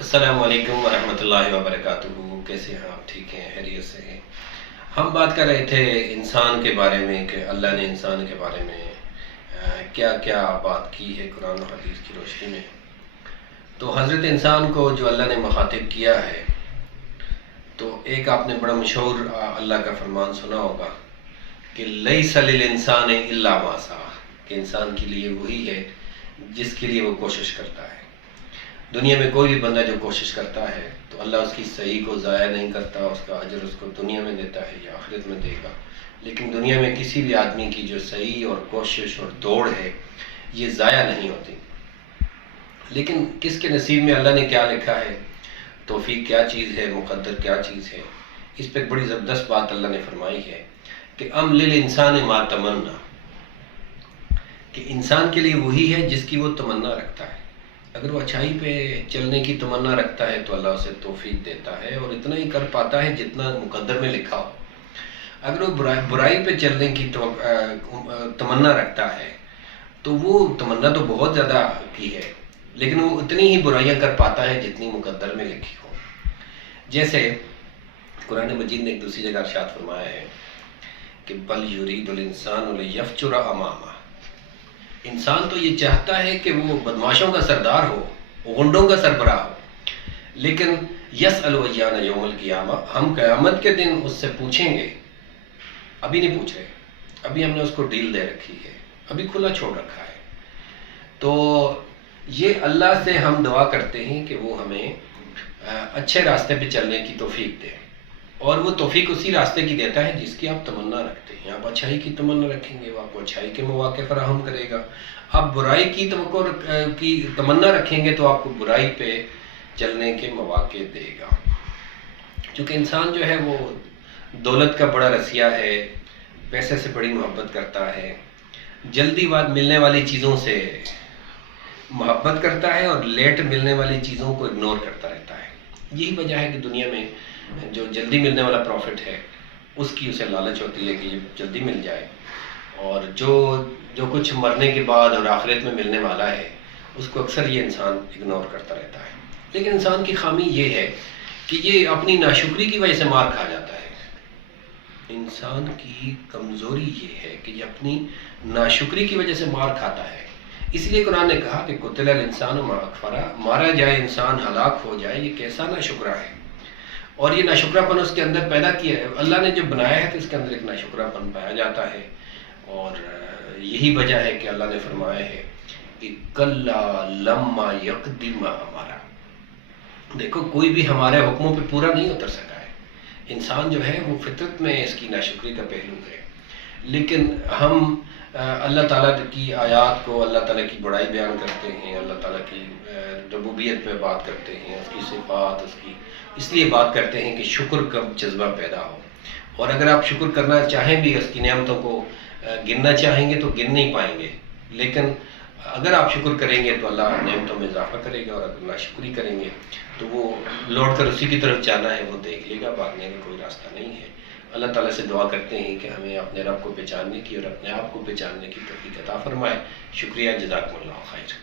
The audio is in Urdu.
السلام علیکم ورحمۃ اللہ وبرکاتہ۔ کیسے ہیں آپ؟ ٹھیک ہیں؟ خیریت سے ہیں؟ ہم بات کر رہے تھے انسان کے بارے میں کہ اللہ نے انسان کے بارے میں کیا کیا بات کی ہے قرآن و حدیث کی روشنی میں۔ تو حضرت انسان کو جو اللہ نے مخاطب کیا ہے، تو ایک آپ نے بڑا مشہور اللہ کا فرمان سنا ہوگا کہ لیس للانسان الا ما سعی، کہ انسان کے لیے وہی ہے جس کے لیے وہ کوشش کرتا ہے۔ دنیا میں کوئی بھی بندہ جو کوشش کرتا ہے تو اللہ اس کی صحیح کو ضائع نہیں کرتا، اس کا اجر اس کو دنیا میں دیتا ہے یا آخرت میں دے گا۔ لیکن دنیا میں کسی بھی آدمی کی جو صحیح اور کوشش اور دوڑ ہے یہ ضائع نہیں ہوتی۔ لیکن کس کے نصیب میں اللہ نے کیا لکھا ہے، توفیق کیا چیز ہے، مقدر کیا چیز ہے، اس پہ ایک بڑی زبردست بات اللہ نے فرمائی ہے کہ ام للانسان ما تمنا، کہ انسان کے لیے وہی ہے جس کی وہ تمنا رکھتا ہے۔ اگر وہ اچھائی پہ چلنے کی تمنا رکھتا ہے تو اللہ اسے توفیق دیتا ہے اور اتنا ہی کر پاتا ہے جتنا مقدر میں لکھا ہو۔ اگر وہ برائی پہ چلنے کی تمنا رکھتا ہے تو وہ تمنا تو بہت زیادہ کی ہے، لیکن وہ اتنی ہی برائیاں کر پاتا ہے جتنی مقدر میں لکھی ہو۔ جیسے قرآن مجید نے ایک دوسری جگہ ارشاد فرمایا ہے کہ بل یرید الانسان لیفجر امامہ، انسان تو یہ چاہتا ہے کہ وہ بدماشوں کا سردار ہو، غنڈوں کا سربراہ ہو، لیکن یسأل ایان یوم القیامہ، ہم قیامت کے دن اس سے پوچھیں گے۔ ابھی نہیں پوچھ رہے، ابھی ہم نے اس کو ڈیل دے رکھی ہے، ابھی کھلا چھوڑ رکھا ہے۔ تو یہ اللہ سے ہم دعا کرتے ہیں کہ وہ ہمیں اچھے راستے پہ چلنے کی توفیق دے، اور وہ توفیق اسی راستے کی دیتا ہے جس کی آپ تمنا رکھتے ہیں۔ آپ اچھائی کی تمنا رکھیں گے، وہ آپ کو اچھائی کے مواقع فراہم کرے گا۔ آپ برائی کی تمنا رکھیں گے تو آپ کو برائی پہ چلنے کے مواقع دے گا۔ چونکہ انسان جو ہے وہ دولت کا بڑا رسیا ہے، پیسے سے بڑی محبت کرتا ہے، جلدی بعد ملنے والی چیزوں سے محبت کرتا ہے اور لیٹ ملنے والی چیزوں کو اگنور کرتا رہتا ہے۔ یہی وجہ ہے کہ دنیا میں جو جلدی ملنے والا پروفٹ ہے اس کی اسے لالچ ہوتی ہے کہ یہ جلدی مل جائے، اور جو کچھ مرنے کے بعد اور آخرت میں ملنے والا ہے اس کو اکثر یہ انسان اگنور کرتا رہتا ہے۔ لیکن انسان کی خامی یہ ہے کہ یہ اپنی ناشکری کی وجہ سے مار کھا جاتا ہے۔ انسان کی کمزوری یہ ہے کہ یہ اپنی ناشکری کی وجہ سے مار کھاتا ہے۔ اس لیے قرآن نے کہا کہ قتل الانسان ما اکفرہ، مارا جائے انسان، ہلاک ہو جائے، یہ کیسا ناشکرا ہے۔ اور یہ ناشکرا پن اس کے اندر پیدا کیا ہے، اللہ نے جو بنایا ہے تو اس کے اندر ایک ناشکرا پن پایا جاتا ہے۔ اور یہی وجہ ہے کہ اللہ نے فرمایا ہے کہ کلا لما یقض ما امر، دیکھو کوئی بھی ہمارے حکموں پہ پورا نہیں اتر سکا ہے۔ انسان جو ہے وہ فطرت میں اس کی ناشکری کا پہلو ہے، لیکن ہم اللہ تعالیٰ کی آیات کو، اللہ تعالیٰ کی بڑائی بیان کرتے ہیں، اللہ تعالیٰ کی ربوبیت پہ بات کرتے ہیں، اس کی صفات، اس لیے بات کرتے ہیں کہ شکر کا جذبہ پیدا ہو۔ اور اگر آپ شکر کرنا چاہیں بھی، اس کی نعمتوں کو گننا چاہیں گے تو گن نہیں پائیں گے، لیکن اگر آپ شکر کریں گے تو اللہ نعمتوں میں اضافہ کرے گا، اور اگر ناشکری کریں گے تو وہ لوٹ کر اسی کی طرف جانا ہے وہ دیکھ لے گا، بھاگنے کا کوئی راستہ نہیں ہے۔ اللہ تعالیٰ سے دعا کرتے ہیں کہ ہمیں اپنے رب کو پہچاننے کی اور اپنے آپ کو پہچاننے کی توفیق عطا فرمائے۔ شکریہ، جزاکم اللہ خیر۔